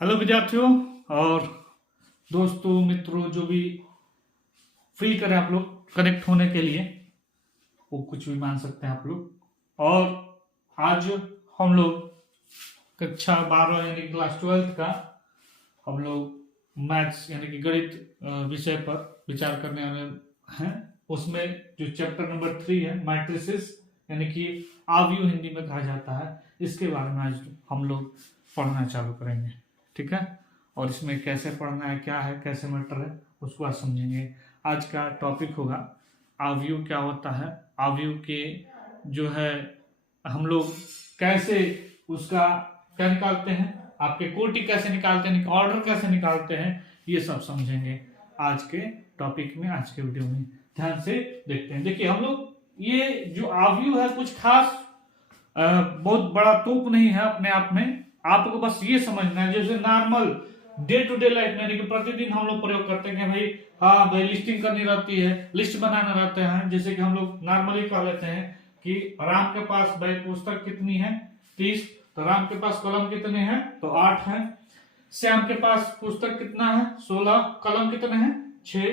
Hello विद्यार्थियों और दोस्तों मित्रों, जो भी फील करें आप लोग कनेक्ट होने के लिए, वो कुछ भी मान सकते हैं आप लोग। और आज हम लोग कक्षा 12 यानी क्लास 12 का हम लोग मैथ्स यानी कि गणित विषय पर विचार करने वाले हैं। उसमें जो चैप्टर नंबर 3 है मैट्रिसेस यानी कि आव्यूह हिंदी में कहा जाता है, इसके बारे में आज हम लोग पढ़ना चालू करेंगे। ठीक है, और इसमें कैसे पढ़ना है, क्या है, कैसे मैटर है, उसको आज समझेंगे। आज का टॉपिक होगा आव्यूह क्या होता है, आव्यूह के जो है हम लोग कैसे उसका क्या निकालते हैं, आपके कोटि कैसे निकालते हैं, ऑर्डर कैसे निकालते हैं, ये सब समझेंगे आज के टॉपिक में, आज के वीडियो में। ध्यान से देखते हैं। देखिए, हम लोग ये जो आव्यूह है कुछ खास बहुत बड़ा तोप नहीं है अपने आप में। आपको बस ये समझना है, जैसे normal day to day life में यानी कि प्रतिदिन हम लोग प्रयोग करते हैं कि भाई हाँ भाई लिस्टिंग करनी रहती है, लिस्ट बनाना रहता है। जैसे कि हम लोग नॉर्मली कह लेते हैं कि राम के पास भाई पुस्तक कितनी है 30, तो राम के पास कलम कितने हैं तो 8 है। श्याम के पास पुस्तक कितना है 16, कलम कितने हैं 6।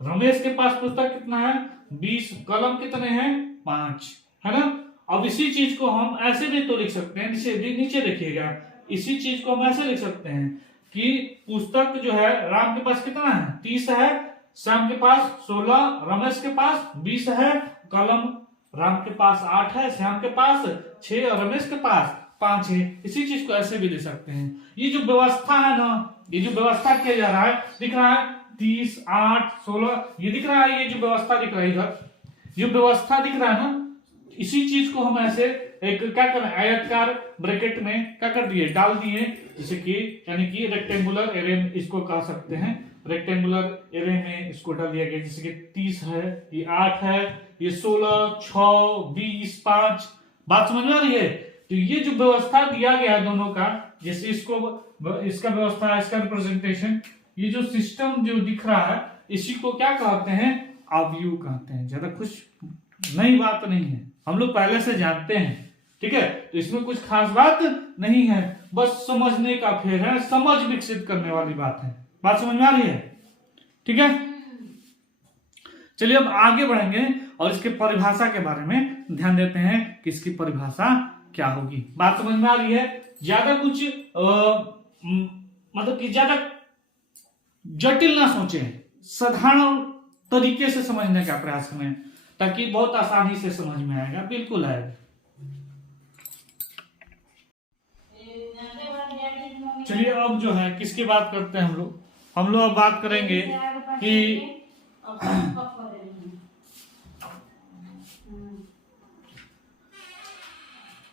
रमेश के पास पुस्तक कितना है 20, कलम कितने हैं 5, है ना। अब इसी चीज को हम ऐसे भी तो लिख सकते हैं, नीचे देखिएगा, इसी चीज को हम ऐसे लिख सकते हैं कि पुस्तक जो है राम के पास कितना है 30 है, श्याम के पास 16, रमेश के पास 20 है, कलम राम के पास 8 है, श्याम के पास 6 और रमेश के पास 5 है। इसी चीज को ऐसे भी लिख सकते हैं। ये जो व्यवस्था है ना, ये जो व्यवस्था किया जा रहा है, दिख रहा है 30, 8, 16, ये दिख रहा है, ये जो व्यवस्था दिख रहा है इधर, जो व्यवस्था दिख रहा है ना, इसी चीज को हम ऐसे एक क्या कर आयतकार ब्रैकेट में क्या कर दिए, डाल दिए, जैसे कि यानी कि रेक्टेंगुलर एरे इसको कह सकते हैं। रेक्टेंगुलर एरे में इसको डाल दिया गया, जैसे कि 30 है, ये 8 है, ये 16, 6, 20, 5। बात समझ में आ रही है। तो ये जो व्यवस्था दिया गया है दोनों का, जैसे इसको इसका व्यवस्था, इसका रिप्रेजेंटेशन, ये जो सिस्टम जो दिख रहा है, इसी को क्या कहते हैं, आव्यूह कहते हैं। ज्यादा कुछ नई बात नहीं है, हम लोग पहले से जानते हैं। ठीक है, तो इसमें कुछ खास बात नहीं है, बस समझने का फेर है, समझ विकसित करने वाली बात है। बात समझ में आ रही है। ठीक है, चलिए अब आगे बढ़ेंगे और इसके परिभाषा के बारे में ध्यान देते हैं कि इसकी परिभाषा क्या होगी। बात समझ में आ रही है। ज्यादा कुछ मतलब कि ज्यादा जटिल ना सोचे, साधारण तरीके से समझने का प्रयास करें ताकि बहुत आसानी से समझ में आएगा। बिल्कुल आएगा। चलिए अब जो है किसकी बात करते हैं हम लोग अब बात करेंगे कि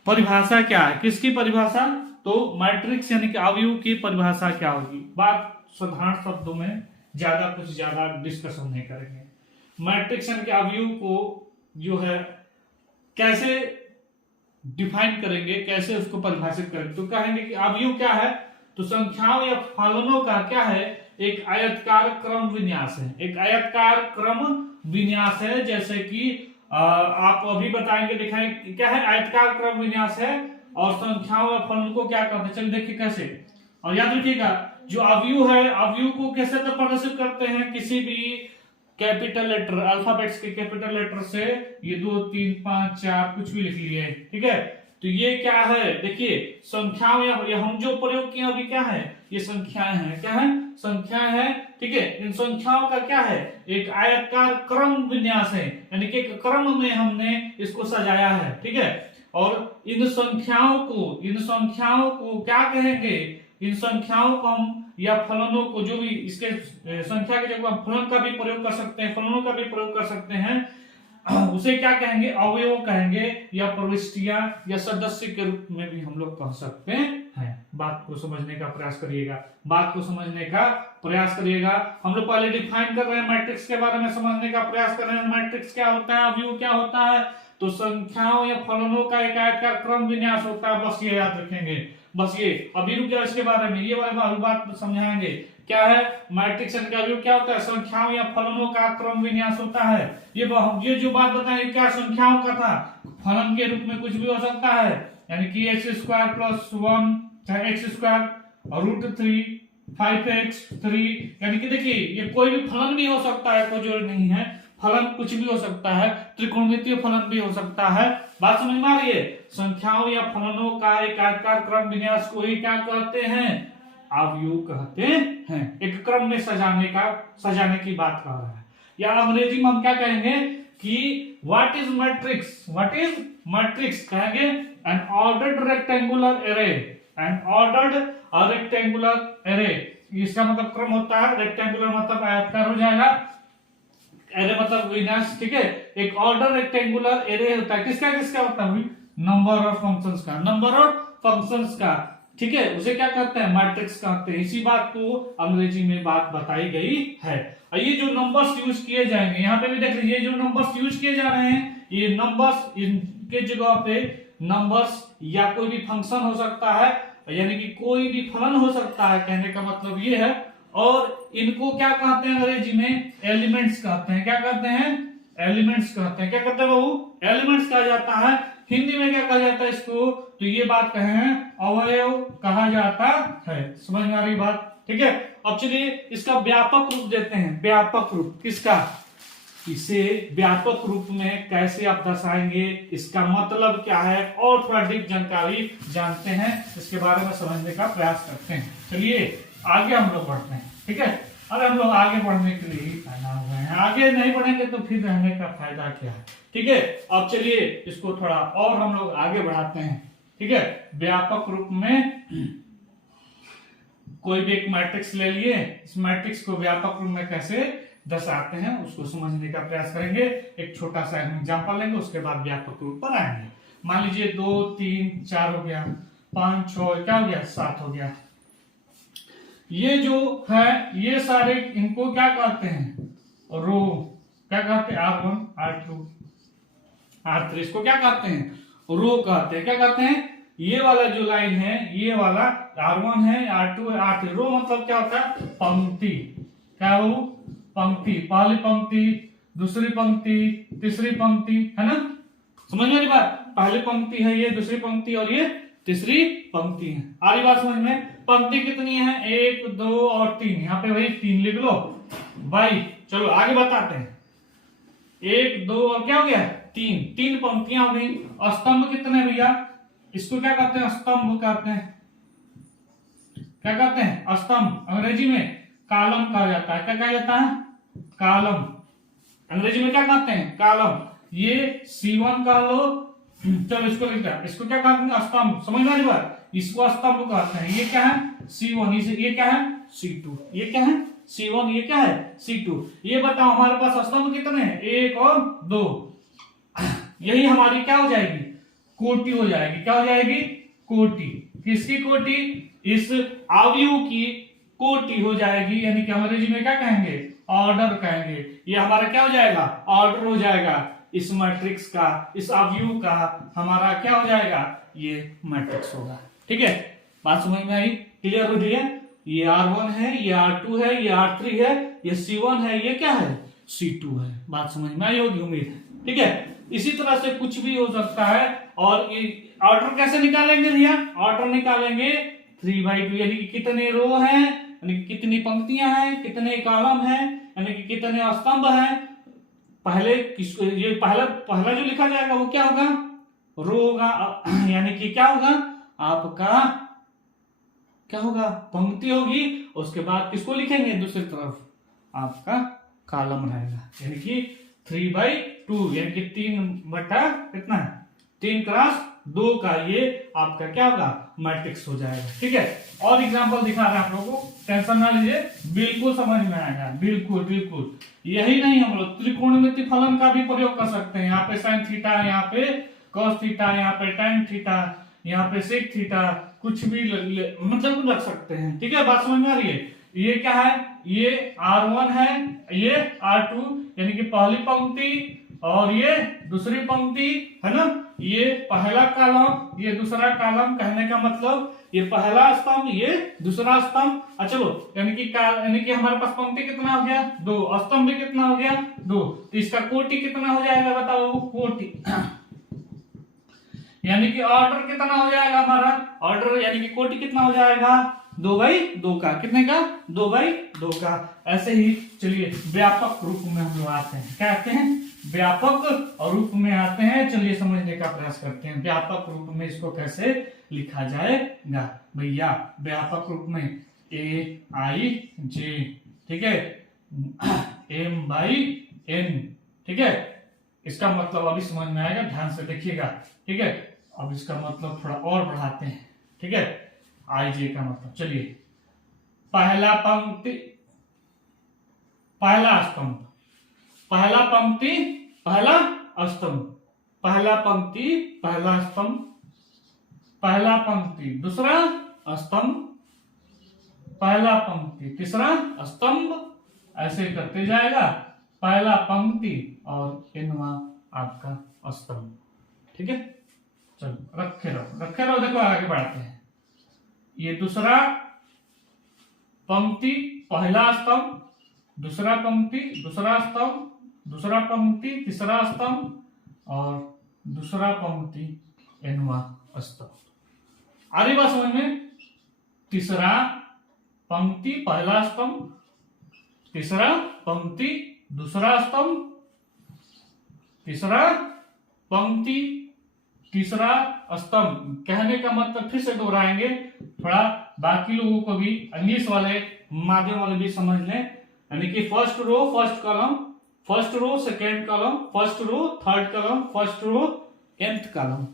परिभाषा क्या है, किसकी परिभाषा, तो मैट्रिक्स यानी कि आव्यूह की परिभाषा क्या होगी। बात साधारण शब्दों में, ज्यादा डिस्कशन नहीं करेंगे। मैट्रिक्स यानी कि आव्यूह को जो है कैसे डिफाइन करेंगे, कैसे उसको परिभाषित करेंगे, तो कहेंगे कि आव्यूह क्या है, तो संख्याओं या फलनों का क्या है, एक आयतकार क्रम विन्यास है। एक आयतकार क्रम विन्यास है, जैसे कि आप अभी बताएंगे, दिखाएंगे क्या है, आयतकार क्रम विन्यास है। और संख्याओं या फलन को क्या कहते हैं, चलिए देखिए कैसे। और याद रखिएगा, जो आव्यूह है, आव्यूह को कैसे प्रदर्शित करते हैं, किसी भी कैपिटल लेटर, अल्फाबेट्स के कैपिटल लेटर से, ये 2, 3, 5, 4 कुछ भी लिख लिए। ठीक है, तो ये क्या है, देखिए संख्याओं या हम जो प्रयोग किए अभी क्या है, ये संख्याएं हैं। क्या है, संख्याएं हैं। ठीक है, इन संख्याओं का क्या है, एक आयताकार क्रम विन्यास है, यानी कि एक क्रम में हमने इसको सजाया है। ठीक है, और इन संख्याओं को क्या कहेंगे, इन संख्याओं को हम या फलनों को, जो भी इसके संख्या की जगह फलन का भी प्रयोग कर सकते हैं, फलनों का भी प्रयोग कर सकते हैं, उसे क्या कहेंगे, अवयव कहेंगे, या प्रविष्टियां या सदस्य के रूप में भी हम लोग कह सकते हैं। बात को समझने का प्रयास करिएगा, हम लोग पहले डिफाइन कर रहे हैं, मैट्रिक्स के बारे में समझने का प्रयास कर रहे हैं। मैट्रिक्स क्या होता है, अवयव क्या होता है, तो संख्याओं या फलनों का एक आयताकार क्रम विन्यास होता है। बस ये याद रखेंगे, बस ये। अभी रुक जाओ, इसके बारे में ये वाला बात समझाएंगे। क्या है, मैट्रिक्स का क्या होता है, संख्याओं या फलनों का क्रम विन्यास होता है। ये जो बात बताएं, क्या संख्याओं का था, फलन के रूप में कुछ भी हो सकता है, यानी कि x² + 1 चाहे x² √3 5x3, यानी कि देखिए ये कोई भी फलन भी हो सकता है, कोई जरूरी नहीं है, फलन कुछ भी हो सकता है, त्रिकोणमितीय फलन भी हो सकता है। बात समझ में आ रही है? संख्याओं या फलनों का एक आयताकार क्रम विन्यास को ही क्या कहते हैं? अवयव कहते हैं। एक क्रम में सजाने की बात कर रहा है। या अंग्रेजी में हम क्या कहेंगे कि what is matrix? What is matrix कहेंगे an ordered rectangular array, an ordered rectangular array. इसका मतलब क्रम होता है, रेक्टेंगुलर मतलब आयताकार हो जाएगा, एरे मतलब विन्यास, ठीक है। एक ऑर्डर रेक्टेंगुलर एरे होता है, किसका किसका होता है? नंबर ऑफ फंक्शंस का, नंबर ऑफ फंक्शंस का, ठीक है, उसे क्या कहते हैं? मैट्रिक्स कहते हैं। इसी बात को अंग्रेजी में बात बताई गई है। और ये जो नंबर्स यूज किए जाएंगे, यहाँ पे भी देख लीजिए, जो नंबर्स यूज किए जा रहे हैं, ये नंबर्स, इनके जगह पे नंबर्स या कोई भी फंक्शन हो सकता है, यानी कि कोई भी फलन हो सकता है, कहने का मतलब ये है। और इनको क्या कहते हैं अंग्रेजी में? एलिमेंट्स कहते हैं। क्या कहते हैं? एलिमेंट्स कहते हैं। क्या कहते हैं बाबू? एलिमेंट्स कहा जाता है। हिंदी में क्या कहा जाता है इसको? तो ये बात कहें, अवयव कहा जाता है। समझ में आ रही बात? ठीक है। अब चलिए इसका व्यापक रूप देते हैं। व्यापक रूप किसका? इसे व्यापक रूप में कैसे आप दर्शाएंगे, इसका मतलब क्या है, और थोड़ा डीप जानकारी जानते हैं, इसके बारे में समझने का प्रयास करते हैं। चलिए आगे हम लोग बढ़ते हैं। ठीक है। अरे हम लोग आगे बढ़ने के लिए ही पैदा हुए हैं, आगे नहीं बढ़ेंगे तो फिर रहने का फायदा क्या है? ठीक है। अब चलिए इसको थोड़ा और हम लोग आगे बढ़ाते हैं। ठीक है। व्यापक रूप में कोई भी एक मैट्रिक्स ले लिए, इस मैट्रिक्स को व्यापक रूप में कैसे दर्शाते हैं उसको समझने का प्रयास करेंगे। एक छोटा सा एग्जांपल लेंगे, उसके बाद व्यापक रूप पर आएंगे। मान लीजिए 2 3 4 हो गया, 5 6 क्या हो गया, 7 हो गया। ये जो है ये सारे इनको क्या कहते हैं? रो। क्या कहते हैं? R1 R2 R3, इसको क्या कहते हैं? रो कहते हैं। क्या कहते हैं? ये वाला जो लाइन है, ये वाला R1 है, R2 है, R3। रो मतलब क्या होता है? पंक्ति। क्या हो? पंक्ति। पहली पंक्ति, दूसरी पंक्ति, तीसरी पंक्ति, है ना? समझ में आ रही बात? पहली पंक्ति है ये, दूसरी पंक्ति और ये तीसरी पंक्ति है। आ रही बात समझ में? पंक्ति कितनी है? 1 2 और 3। यहाँ पे वही 3 लिख लो भाई। चलो आगे बताते हैं। 1 2 और क्या हो गया? 3 पंक्तियां हो गई। स्तंभ कितने भैया? इसको क्या कहते हैं? स्तंभ कहते हैं। क्या कहते हैं? स्तंभ। अंग्रेजी में कॉलम कहा जाता है। क्या कहा जाता है? कॉलम। अंग्रेजी में क्या कहते हैं? कॉलम। ये C1 कह लो, चलो इसको लिखते हैं। इसको क्या कहते हैं? स्तंभ। समझ में आ रही बात? इसको स्तंभ कहते हैं। ये क्या है? C1। ये क्या है? C2। ये क्या है? C1। ये क्या है? C2। ये बताओ हमारे पास स्तंभ कितने हैं? 1 और 2। यही हमारी क्या हो जाएगी? कोटि हो जाएगी। क्या हो जाएगी? कोटि। किसकी कोटि? इस अवयव की कोटि हो जाएगी। यानी कि अंग्रेजी में क्या कहेंगे? ऑर्डर कहेंगे। ये हमारा क्या हो जाएगा? ऑर्डर हो जाएगा। इस मैट्रिक्स का, इस अवयव का हमारा क्या हो जाएगा? ये मैट्रिक्स होगा। ठीक है। बात समझ में आई? क्लियर हो रही है? ये R1 है, ये R2 है, ये R3 है, ये C1 है, ये क्या है? C2 है। बात समझ में आई होगी उम्मीद है। ठीक है। इसी तरह से कुछ भी हो सकता है। और ऑर्डर कैसे निकालेंगे भैया? ऑर्डर निकालेंगे 3/2, यानी कि कितने रो हैं, यानी कि कितनी पंक्तियां हैं, कितने कॉलम हैं, यानी कि कितने स्तंभ हैं। पहले किसको, ये पहला जो लिखा जाएगा वो क्या होगा? रो होगा। यानी कि क्या होगा? आपका क्या होगा? पंक्ति होगी। उसके बाद किसको लिखेंगे? दूसरी तरफ आपका कॉलम रहेगा। यानी कि 3/2, यानी कि 3 कितना है? 3 × 2 का ये आपका क्या होगा? मैट्रिक्स हो जाएगा। ठीक है। और एग्जांपल दिखा रहे हैं आप लोगों को, टेंशन ना लीजिए, बिल्कुल समझ में आएगा। बिल्कुल बिल्कुल। यही नहीं, हम लोग त्रिकोणमितीय फलन का भी प्रयोग कर सकते हैं। यहाँ पे sin थीटा, यहाँ पे cos थीटा, यहाँ पे tan थीटा, यहाँ पे sec थीटा, कुछ भी मतलब रख सकते हैं। ठीक है। बात समझ में आ रही है? ये क्या है? ये R1 है, ये R2, यानी कि पहली पंक्ति और ये दूसरी पंक्ति, है ना? ये पहला कॉलम, ये दूसरा कॉलम। कहने का मतलब ये पहला स्तंभ, ये दूसरा स्तंभ। चलो, यानी कि हमारे पास पंक्ति कितना हो गया? 2। स्तंभ भी कितना हो गया? 2। तो इसका कोटि कितना हो जाएगा बताओ? कोटि। यानी कि ऑर्डर कितना हो जाएगा हमारा? ऑर्डर यानी कि कोटि कितना हो जाएगा? 2/2 का, कितने का? 2/2 का। ऐसे ही चलिए व्यापक रूप में हम लोग आते हैं, क्या आते हैं? व्यापक रूप में आते हैं। चलिए समझने का प्रयास करते हैं व्यापक रूप में इसको कैसे लिखा जाएगा। भैया व्यापक रूप में AIJ, ठीक है, M/N, ठीक है। इसका मतलब अभी समझ में आएगा, ध्यान से देखिएगा, ठीक है। अब इसका मतलब थोड़ा और बढ़ाते हैं, ठीक है। IJ का मतलब, चलिए पहला पंक्ति, पहला स्तंभ, पहला पंक्ति, पहला स्तंभ, पहला पंक्ति, पहला स्तंभ, पहला पंक्ति, दूसरा स्तंभ, पहला पंक्ति, तीसरा स्तंभ, ऐसे करते जाएगा। पहला पंक्ति और इनवा आपका स्तंभ, ठीक है। चलो रखे रहो, देखो आगे बढ़ते हैं। ये दूसरा पंक्ति, पहला स्तंभ, दूसरा पंक्ति, दूसरा स्तंभ, दूसरा पंक्ति, तीसरा स्तंभ और दूसरा पंक्ति, एनवा स्तंभ। आ रही बात समझ में? तीसरा पंक्ति, पहला स्तंभ, तीसरा पंक्ति, दूसरा स्तंभ, तीसरा पंक्ति, तीसरा स्तंभ। कहने का मतलब फिर से दोहराएंगे, थोड़ा बाकी लोगों को भी, इंग्लिश वाले, माध्यम वाले भी समझ लें। यानी कि first row first column, first row second column, first row third column, first row nth column,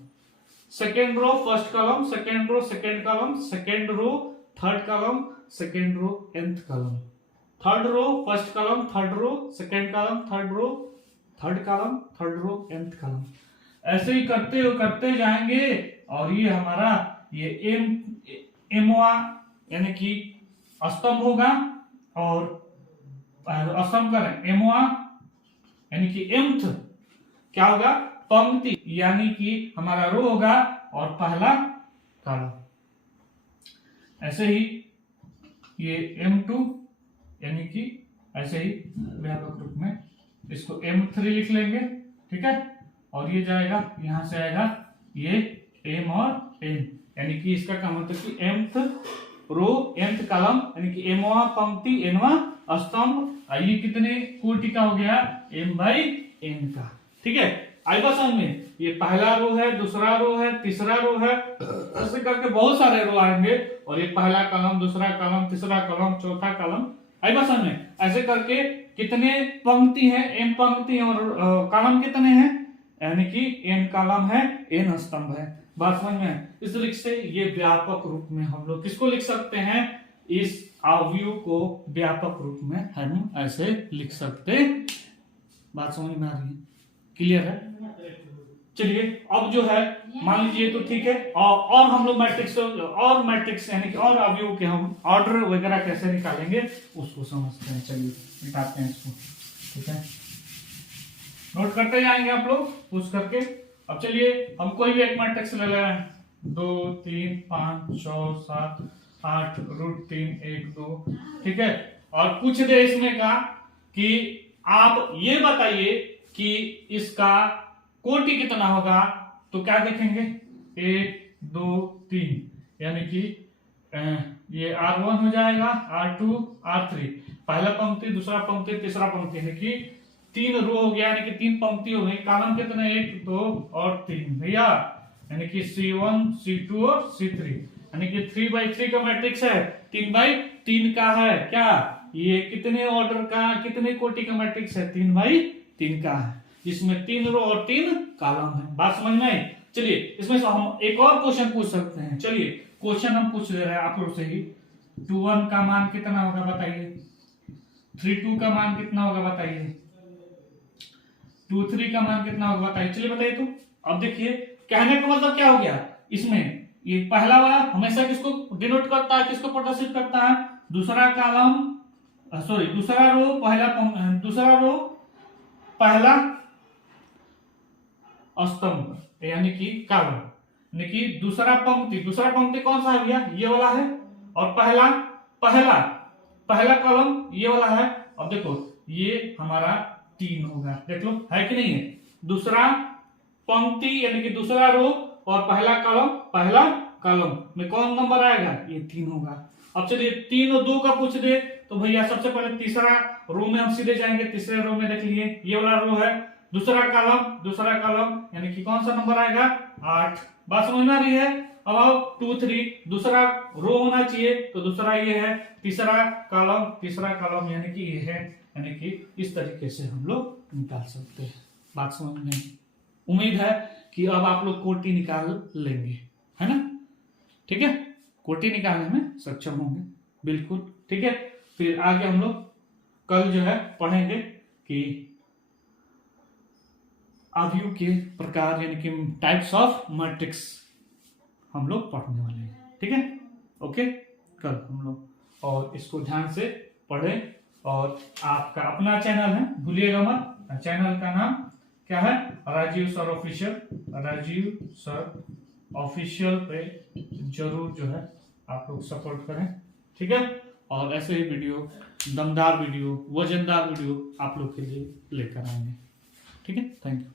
second row first column, second row second column, second row third column, second row nth column, third row first column, third row second column, third row third column, third row nth column. ऐसे ही करते जाएंगे। और ये हमारा ये एमवा यानी कि स्तंभ होगा, और स्तंभ का एमवा यानी कि mth क्या होगा? पंक्ति, यानी कि हमारा रो होगा, और पहला कॉलम। ऐसे ही ये M2 यानी कि ऐसे ही व्यापक रूप में इसको M3 लिख लेंगे, ठीक है। और ये जाएगा, यहां से आएगा ये M और N, यानी कि इसका क्या मतलब कि mth रो nth कॉलम, यानी कि mवा पंक्ति, nवा स्तंभ। ये कितने कोटि का हो गया? M/N का, ठीक है। आई बात समझ में? ये पहला रो है, दूसरा रो है, तीसरा रो है, ऐसे करके बहुत सारे रो आएंगे। और ये पहला कॉलम, दूसरा कॉलम, तीसरा कॉलम, चौथा कॉलम। आई बात समझ में? ऐसे करके कितने पंक्ति है? m पंक्ति, और कॉलम कितने हैं? यानी कि n कॉलम है, n स्तंभ है। बात समझ में? इस तरीके से ये व्यापक रूप में हम लोग किसको लिख सकते हैं? इस अवयव को व्यापक रूप में हम ऐसे लिख सकते। बात समझ में आ रही है? क्लियर है? चलिए अब जो है मान लीजिए तो ठीक है, और हम लोग मैट्रिक्स यानी कि और अवयव के हम ऑर्डर वगैरह कैसे निकालेंगे उसको समझते हैं। चलिए निकालते हैं इसको, ठीक है। नोट करते जाएंगे आप लोग पूछ करके। अब चलिए हम कोई भी एक मैट्रिक्स ले ले रहे हैं, 2 3 5 6 7 8 √3 1 2, ठीक है। और पूछ दे इसमें का कि आप ये बताइए कि इसका कोटि कितना होगा, तो क्या देखेंगे? 1 2 3, यानी कि ये R1 हो जाएगा, R2 R3, पहला पंक्ति, दूसरा पंक्ति, तीसरा पंक्ति, यानी कि 3 रो हो गया, यानी कि 3 पंक्ति हो गई। कॉलम कितने? 1 2 और 3 भैया, यानी कि C1 C2 और C3, यानी कि 3/3 का मैट्रिक्स है, 3/3 का है। क्या ये कितने ऑर्डर का, कितने कोटि का मैट्रिक्स है? 3/3 का है, जिसमें 3 रो और 3 कॉलम है। बात समझ में आई? चलिए इसमें से हम एक और क्वेश्चन पूछ सकते हैं। चलिए क्वेश्चन हम पूछ ले रहे हैं आप लोग से ही। 2 1 का मान कितना होगा बताइए? 3 2 का मान कितना होगा बताइए? 2 3 का मान कितना होगा बताइए? चलिए बताइए। तो अब देखिए कहने का मतलब क्या हो गया इसमें? ये पहला वाला हमेशा किसको डिनोट करता है, किसको प्रदर्शित करता है? दूसरा कॉलम, सॉरी दूसरा रो पहला, दूसरा रो पहला स्तंभ, यानी कि कॉलम, यानी कि दूसरा पंक्ति कौन सा है भैया? ये वाला है। और पहला कॉलम ये वाला है। अब देखो ये हमारा 3 होगा, देख लो है कि नहीं है? दूसरा पंक्ति यानी कि दूसरा रो और पहला कॉलम में कौन नंबर आएगा? ये 3 होगा। अब चलिए 3 और 2 का पूछ दे तो भैया सबसे पहले तीसरा रो में हम सीधे जाएंगे। तीसरे रो में देख लिए ये वाला रो है, दूसरा कॉलम यानी कि कौन सा नंबर आएगा 8। बात समझ में आ रही है। अब आओ 2 3 दूसरा रो होना चाहिए तो दूसरा ये है, तीसरा कॉलम यानी कि ये है, यानी कि इस तरीके से हम लोग निकाल सकते हैं। बात समझ में, उम्मीद है कि अब आप लोग कोटि निकाल लेंगे, है ना। ठीक है, कोटि निकालने में सक्षम होंगे बिल्कुल। ठीक है, फिर आगे हम लोग कल जो है पढ़ेंगे कि अवयव के प्रकार यानी कि टाइप्स ऑफ मैट्रिक्स हम लोग पढ़ने वाले हैं। ठीक है, ओके, कल हम लोग, और इसको ध्यान से पढ़ें। और आपका अपना चैनल है, भूलिएगा मत, चैनल का नाम क्या है, राजीव सर ऑफिशियल पे जरूर जो है आप लोग सपोर्ट करें। ठीक है, और ऐसे ही वीडियो, दमदार वीडियो, वजनदार वीडियो आप लोग के लिए लेकर आएंगे। ठीक है, थैंक यू।